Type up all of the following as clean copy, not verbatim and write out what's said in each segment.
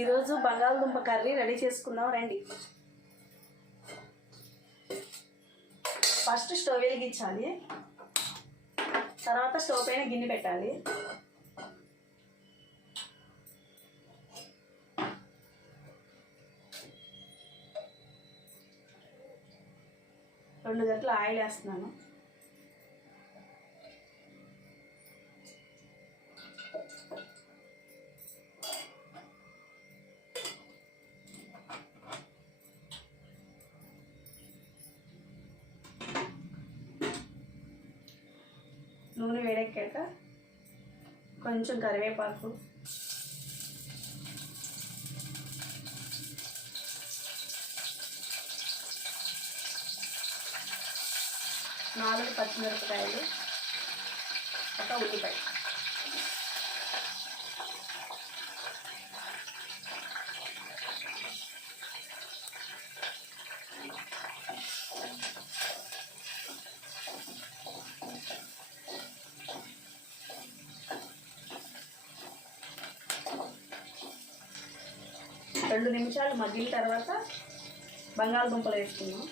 ఈరోజు బంగాళదుంప curry ready చేసుకుందాం రండి. ఫస్ట్ స్టవ్ వెలిగించాలి, తర్వాత స్టవ్ పైన గిన్నె పెట్టాలి. రెండు గంటలు ఆయిల్ వేస్తున్నాను. నూనె వేడెక్కాక కొంచెం కరివేపాకు, నాలుగు పచ్చిమిరపకాయలు, ఒక ఉల్లిపాయ. రెండు నిమిషాలు మగ్గిన తర్వాత బంగాళదుంపలు వేసుకున్నాం.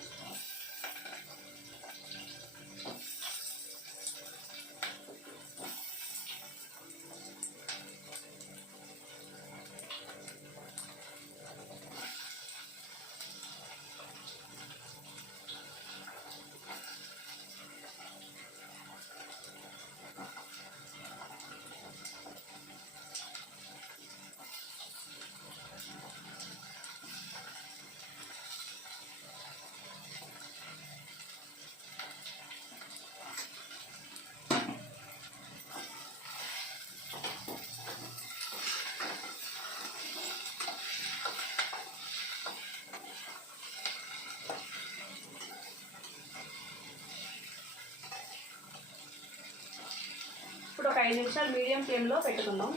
ఇప్పుడు ఒక 5 నిమిషాలు మీడియం ఫ్లేమ్లో పెట్టుకుందాం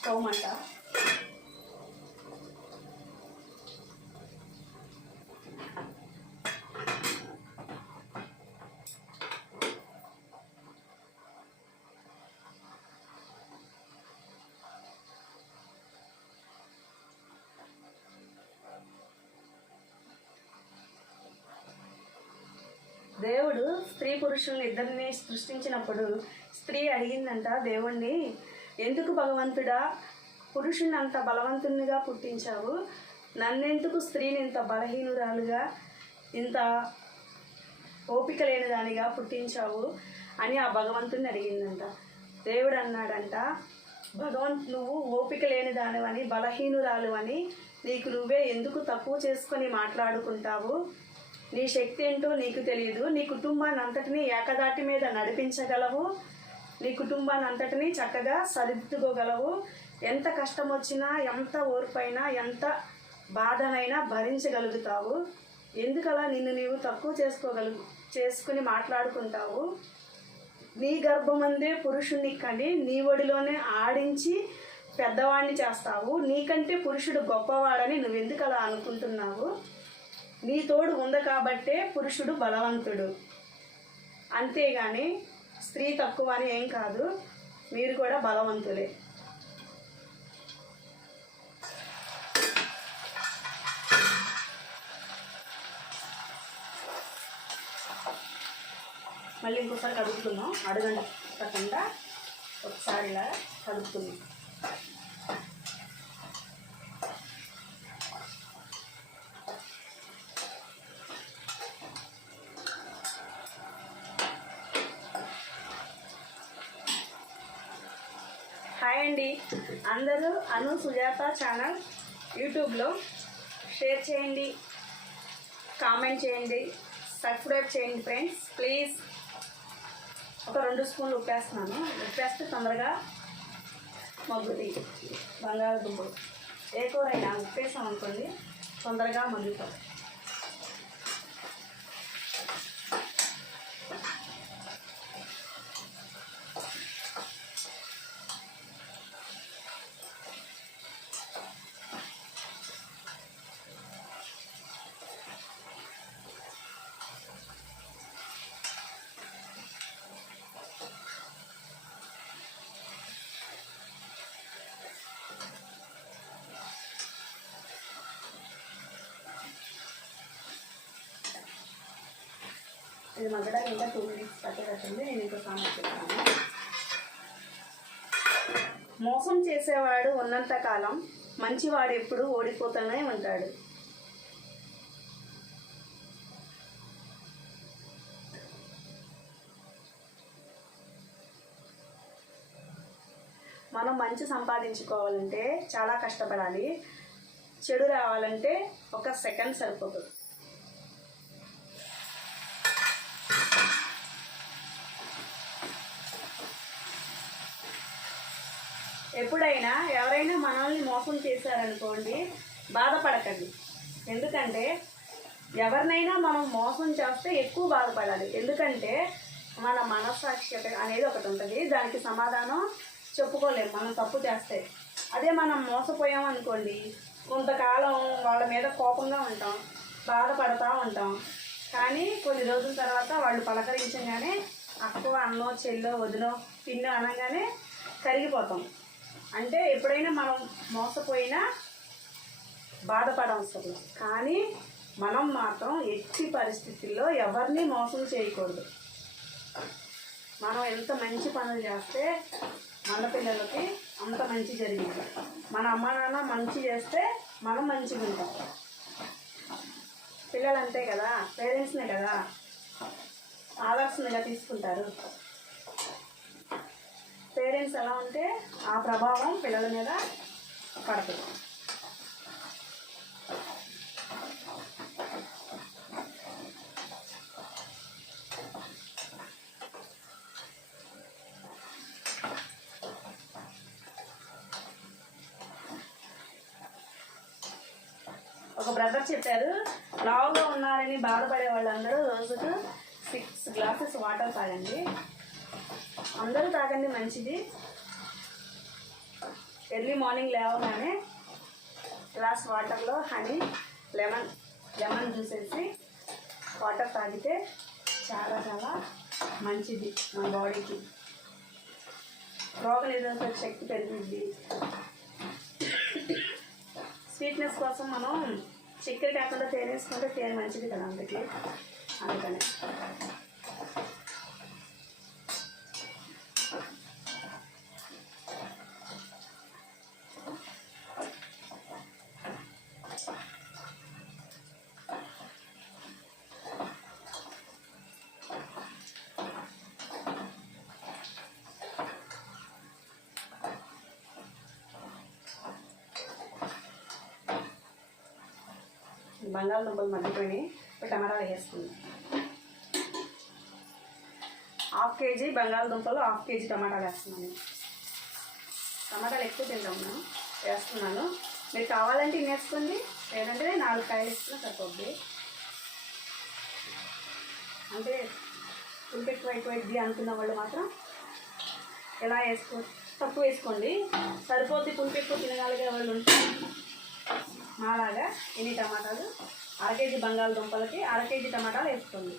స్టవ్ మంట. దేవుడు స్త్రీ పురుషుల్ని ఇద్దరిని సృష్టించినప్పుడు స్త్రీ అడిగిందంట దేవుణ్ణి, ఎందుకు భగవంతుడా పురుషుని అంత బలవంతునిగా పుట్టించావు, నన్నెందుకు స్త్రీని ఇంత బలహీనురాలుగా ఇంత ఓపిక లేని దానిగా పుట్టించావు అని ఆ భగవంతుని అడిగిందంట. దేవుడు అన్నాడంట, నువ్వు ఓపిక లేని దానివని బలహీనురాలు అని నీకు నువ్వే ఎందుకు తక్కువ చేసుకొని మాట్లాడుకుంటావు, నీ శక్తి ఏంటో నీకు తెలియదు, నీ కుటుంబాన్ని అంతటినీ ఏకదాటి మీద నడిపించగలవు, నీ కుటుంబాన్ని అంతటినీ చక్కగా సరిదిద్దుకోగలవు, ఎంత కష్టం వచ్చినా ఎంత ఓర్పైనా ఎంత బాధనైనా భరించగలుగుతావు, ఎందుకలా నిన్ను నీవు తక్కువ చేసుకుని మాట్లాడుకుంటావు, నీ గర్భమందే పురుషుణ్ణి కని నీ ఒడిలోనే ఆడించి పెద్దవాడిని చేస్తావు, నీకంటే పురుషుడు గొప్పవాడని నువ్వెందుకు అలా అనుకుంటున్నావు, నీ తోడు ఉంది కాబట్టే పురుషుడు బలవంతుడు, అంతేగాని స్త్రీ తక్కువ అని ఏం కాదు, మీరు కూడా బలవంతులే. మళ్ళీ ఇంకోసారి కదుపుతున్నాం, అడగంటకుండా ఒకసారి ఇలా కదుపుతున్నాం. హాయ్ అండి, అందరూ అను సుజాత ఛానల్ యూట్యూబ్లో షేర్ చేయండి, కామెంట్ చేయండి, సబ్స్క్రైబ్ చేయండి ఫ్రెండ్స్ ప్లీజ్. ఒక 2 స్పూన్లు ఉప్పేస్తున్నాను, ఉప్పేస్తే తొందరగా మగ్గుతాయి బంగాళదుంపలు. ఏ కూర అయినా ఉప్పేసాం అనుకోండి తొందరగా మగ్గుతాం. ఇది మగ్గడానికి ఇంకా 2 మినిట్స్ పట్టేటట్టుంది. నేను ఇంకో సాంబార్ చెప్తాను. మోసం చేసేవాడు ఉన్నంత కాలం మంచివాడు ఎప్పుడు ఓడిపోతూనే ఉంటాడు. మనం మంచి సంపాదించుకోవాలంటే చాలా కష్టపడాలి. చెడు రావాలంటే 1 సెకండ్ సరిపోతుంది. ఎప్పుడైనా ఎవరైనా మనల్ని మోసం చేశారనుకోండి, బాధపడకండి. ఎందుకంటే ఎవరినైనా మనం మోసం చేస్తే ఎక్కువ బాధపడాలి. ఎందుకంటే మన మనస్సాక్షి అనేది ఒకటి ఉంటుంది, దానికి సమాధానం చెప్పుకోలేము మనం తప్పు చేస్తే. అదే మనం మోసపోయాం అనుకోండి, కొంతకాలం వాళ్ళ మీద కోపంగా ఉంటాం, బాధపడతా ఉంటాం. కానీ కొన్ని రోజుల తర్వాత వాళ్ళు పలకరించగానే అక్కో, అన్నో, చెల్లో, వదినో, పిన్నో అనగానే కరిగిపోతాం. అంటే ఎప్పుడైనా మనం మోసపోయినా బాధపడవసరం. కానీ మనం మాత్రం ఎట్టి పరిస్థితుల్లో ఎవరిని మోసం చేయకూడదు. మనం ఎంత మంచి పనులు చేస్తే మన పిల్లలకి అంత మంచి జరిగింది. మన అమ్మ నాన్న మంచి చేస్తే మనం మంచిగా ఉంటాం. పిల్లలు అంతే కదా, పేరెంట్స్నే కదా ఆదర్శంగా తీసుకుంటారు. పేరెంట్స్ ఎలా ఉంటే ఆ ప్రభావం పిల్లల మీద పడుతుంది. ఒక బ్రదర్ చెప్పారు, లావుగా ఉన్నారని బాధపడే వాళ్ళందరూ రోజుకు 6 గ్లాసెస్ వాటర్ తాగండి. అందరూ తాగండి, మంచిది. ఎర్లీ మార్నింగ్ లేవగానే గ్లాస్ వాటర్లో హనీ, లెమన్ జ్యూస్ వేసి వాటర్ తాగితే చాలా చాలా మంచిది మన బాడీకి. రోగనిరోధక శక్తి పెరుగుద్ది. స్వీట్నెస్ కోసం మనం చక్కెర కాకుండా తేనె వేసుకుంటే తేనె మంచిది కదా, అందుకనే బంగాళదుంపలు మగ్గిపోయినాయి. టమాటాలు వేసుకుందాం. 1/2 కేజీ బంగాళదుంపలు, 1/2 కేజీ టమాటాలు వేస్తున్నాను. టమాటాలు ఎక్కువ తింటాం మనం, వేస్తున్నాను. మీరు కావాలంటే ఇన్ని వేసుకోండి, లేదంటే 4 కాయలు వేసుకున్నా సరిపోద్ది. అంటే పులుపు ఎక్కువైపోయిద్ది అనుకున్న వాళ్ళు మాత్రం ఎలా తక్కువ వేసుకోండి, సరిపోద్ది. పులుపు ఎక్కువ తినగలిగే వాళ్ళు ఉంటే మాలాగా ఎన్ని టమాటాలు, 1/2 కేజీ బంగాళదుంపలకి 1/2 కేజీ టమాటాలు వేసుకోండి.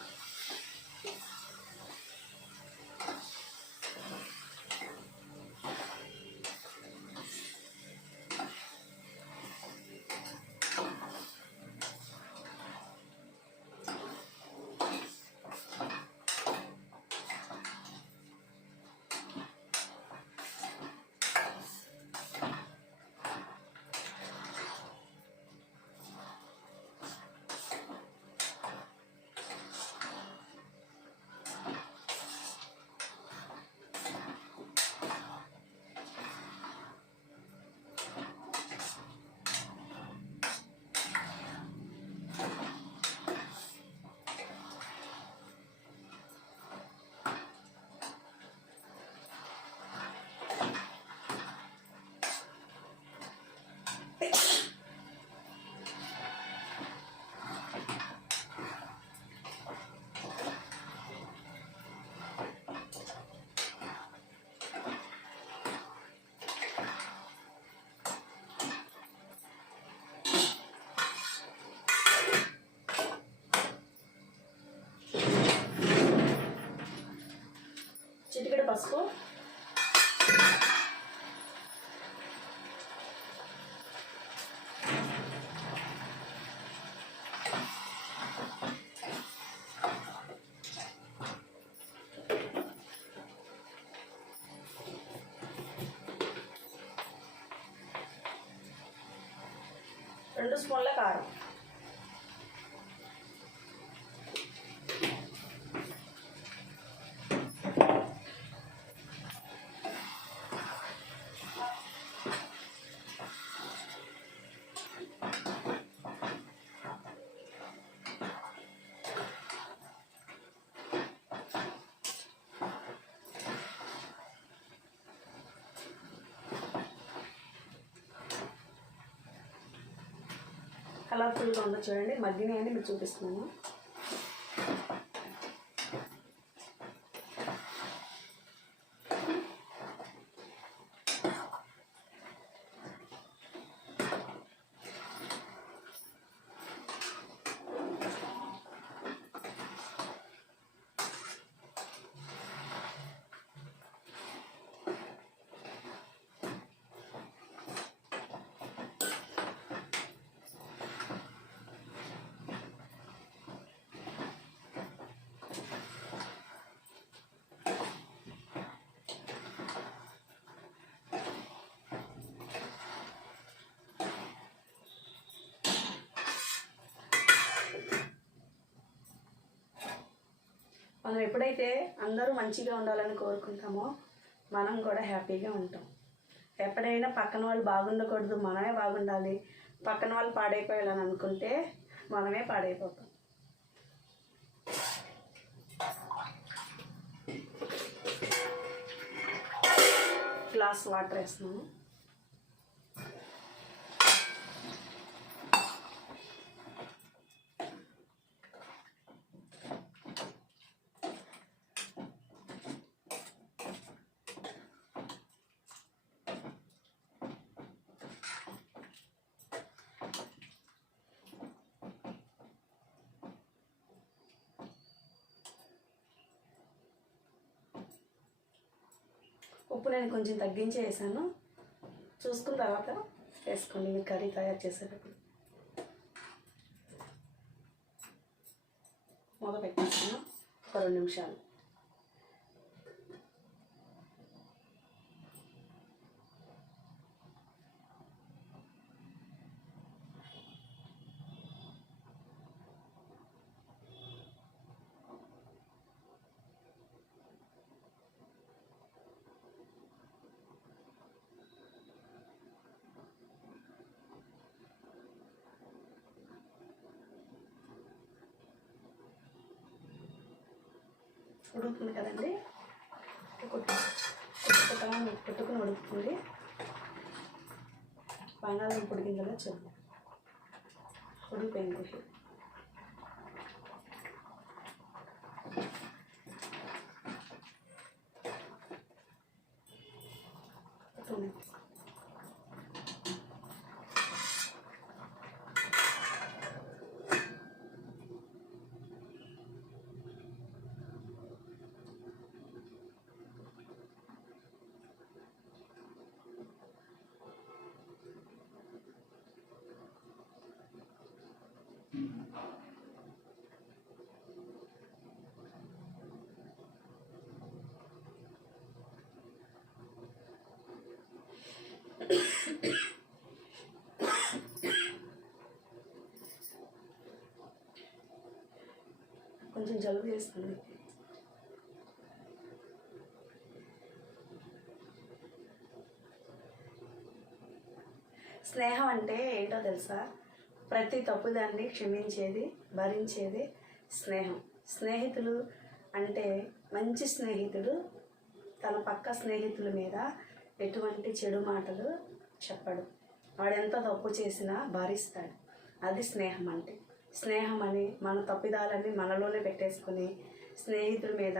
చిటికెడు పసుపు, 2 స్పూన్ల కారం, కలర్ఫుల్గా ఉందో చూడండి. మగ్గినాయని మీకు చూపిస్తున్నాను. మనం ఎప్పుడైతే అందరూ మంచిగా ఉండాలని కోరుకుంటామో మనం కూడా హ్యాపీగా ఉంటాం. ఎప్పుడైనా పక్కన వాళ్ళు బాగుండకూడదు, మనమే బాగుండాలి, పక్కన వాళ్ళు పాడైపోయాలని అనుకుంటే మనమే పాడైపోతాం. గ్లాస్ వాటర్ వేస్తున్నాను. ఉప్పు నేను కొంచెం తగ్గించి వేసాను. చూసుకున్న తర్వాత వేసుకోండి మీరు కర్రీ తయారు చేసేటప్పుడు. మూత పెట్టేస్తాను ఒక 2 నిమిషాలు. ఉడుకుతుంది కదండి, కొట్టుకుని ఉడుకుతుంది. బంగాళదుంప ఉడికిందో చూద్దాం. ఉడికిపోయింది. కొంచెం జలుబు చేస్తుంది. స్నేహం అంటే ఏంటో తెలుసా? ప్రతి తప్పుదాన్ని క్షమించేది, భరించేది స్నేహం. స్నేహితులు అంటే మంచి స్నేహితుడు తన పక్క స్నేహితుల మీద ఎటువంటి చెడు మాటలు చెప్పడు. వాడెంత తప్పు చేసినా భరిస్తాడు. అది స్నేహం అంటే. స్నేహం అని మన తప్పిదాలన్నీ మనలోనే పెట్టేసుకొని స్నేహితుల మీద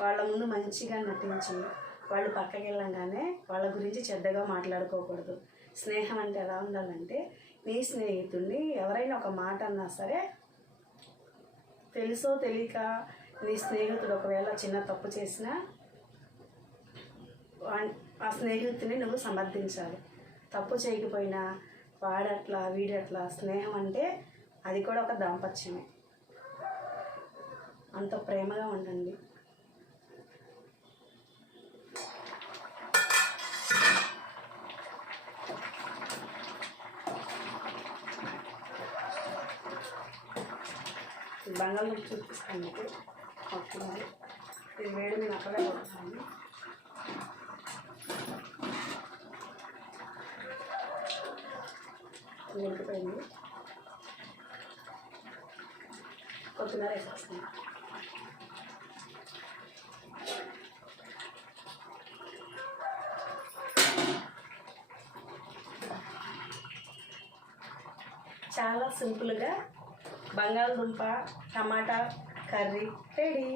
వాళ్ళ ముందు మంచిగా నటించి వాళ్ళు పక్కకి వెళ్ళంగానే వాళ్ళ గురించి చెడ్డగా మాట్లాడుకోకూడదు. స్నేహం అంటే ఎలా ఉండాలంటే, నీ స్నేహితుడిని ఎవరైనా ఒక మాట అన్నా సరే, తెలుసో తెలియక నీ స్నేహితుడు ఒకవేళ చిన్న తప్పు చేసినా ఆ స్నేహితుడిని నువ్వు సమర్థించాలి. తప్పు చేయకపోయినా వాడట్లా వీడట్లా. స్నేహం అంటే అది కూడా ఒక దాంపత్యమే. అంత ప్రేమగా ఉండండి. బంగాళదుంప చూపిస్తాను మీకు. ఓకే, ఇది వేడి మీద అక్కడే కొడతాను. ఉడికిపోయింది. కొత్తిమీర వేసేస్తాను. చాలా సింపుల్గా బంగాళదుంప టమాటా కర్రీ రెడీ.